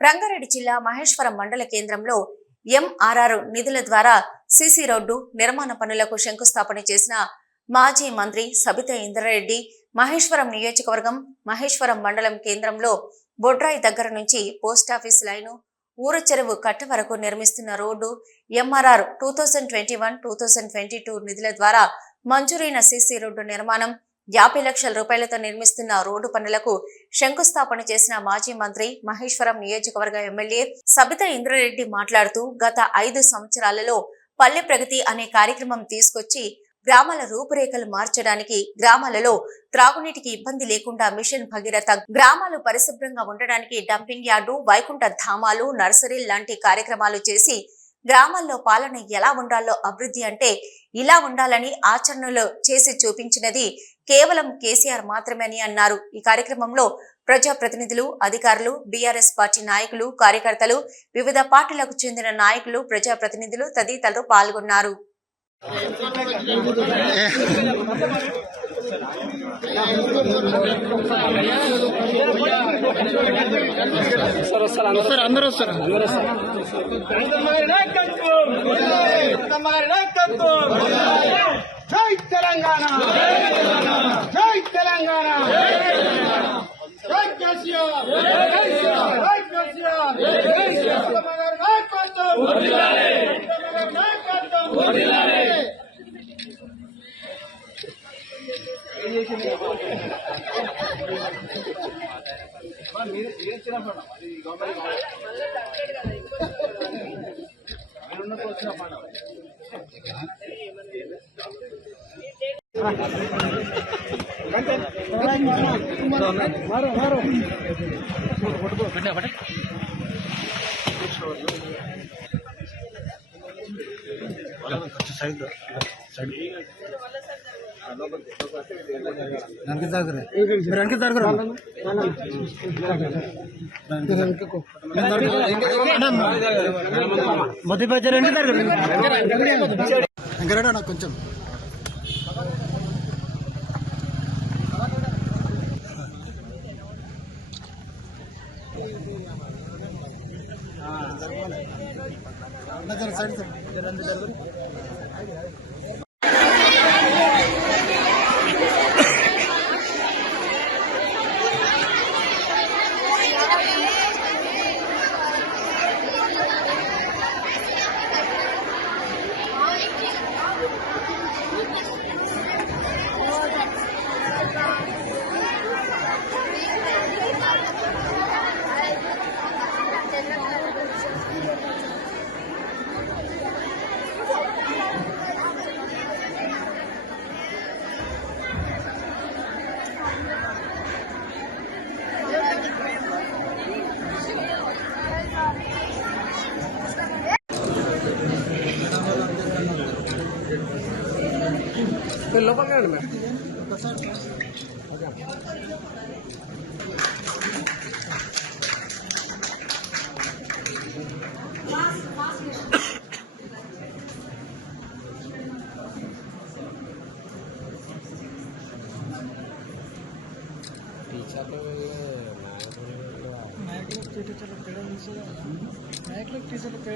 రంగారెడ్డి జిల్లా మహేశ్వరం మండల కేంద్రంలో ఎంఆర్ఆర్ నిధుల ద్వారా సీసీ రోడ్డు నిర్మాణ పనులకు శంకుస్థాపన చేసిన మాజీ మంత్రి సబితా ఇంద్రారెడ్డి మహేశ్వరం నియోజకవర్గం మహేశ్వరం మండలం కేంద్రంలో బొడ్రాయి దగ్గర నుంచి పోస్టాఫీస్ లైను ఊరు చెరువు కట్ట వరకు నిర్మిస్తున్న రోడ్డు ఎంఆర్ఆర్ 2021-2022 నిధుల ద్వారా మంజూరైన సీసీ రోడ్డు నిర్మాణం 50 లక్షల రూపాయలతో నిర్మిస్తున్న రోడ్డు పనులకు శంకుస్థాపన చేసిన మాజీ మంత్రి మహేశ్వరం నియోజకవర్గ ఎమ్మెల్యే సబితా ఇంద్రారెడ్డి మాట్లాడుతూ గత 5 సంవత్సరాలలో పల్లె ప్రగతి అనే కార్యక్రమం తీసుకొచ్చి గ్రామాల రూపురేఖలు మార్చడానికి గ్రామాలలో త్రాగునీటికి ఇబ్బంది లేకుండా మిషన్ భగీరథ గ్రామాలు పరిశుభ్రంగా ఉండడానికి డంపింగ్ యార్డు వైకుంఠ ధామాలు నర్సరీ లాంటి కార్యక్రమాలు చేసి గ్రామాల్లో పాలన ఎలా ఉండాలో అభివృద్ధి అంటే ఇలా ఉండాలని ఆచరణలో చేసి చూపించినది కేవలం కేసీఆర్ మాత్రమే అని అన్నారు। ఈ కార్యక్రమంలో ప్రజాప్రతినిధులు అధికారులు బీఆర్ఎస్ పార్టీ నాయకులు కార్యకర్తలు వివిధ పార్టీలకు చెందిన నాయకులు ప్రజాప్రతినిధులు తదితరులు పాల్గొన్నారు। జై తెలంగాణ జై తెలంగాణ జై కేసీఆర్ జై కేసీఆర్ కొంచెం లోపల నాయకులకు టీచర్లకు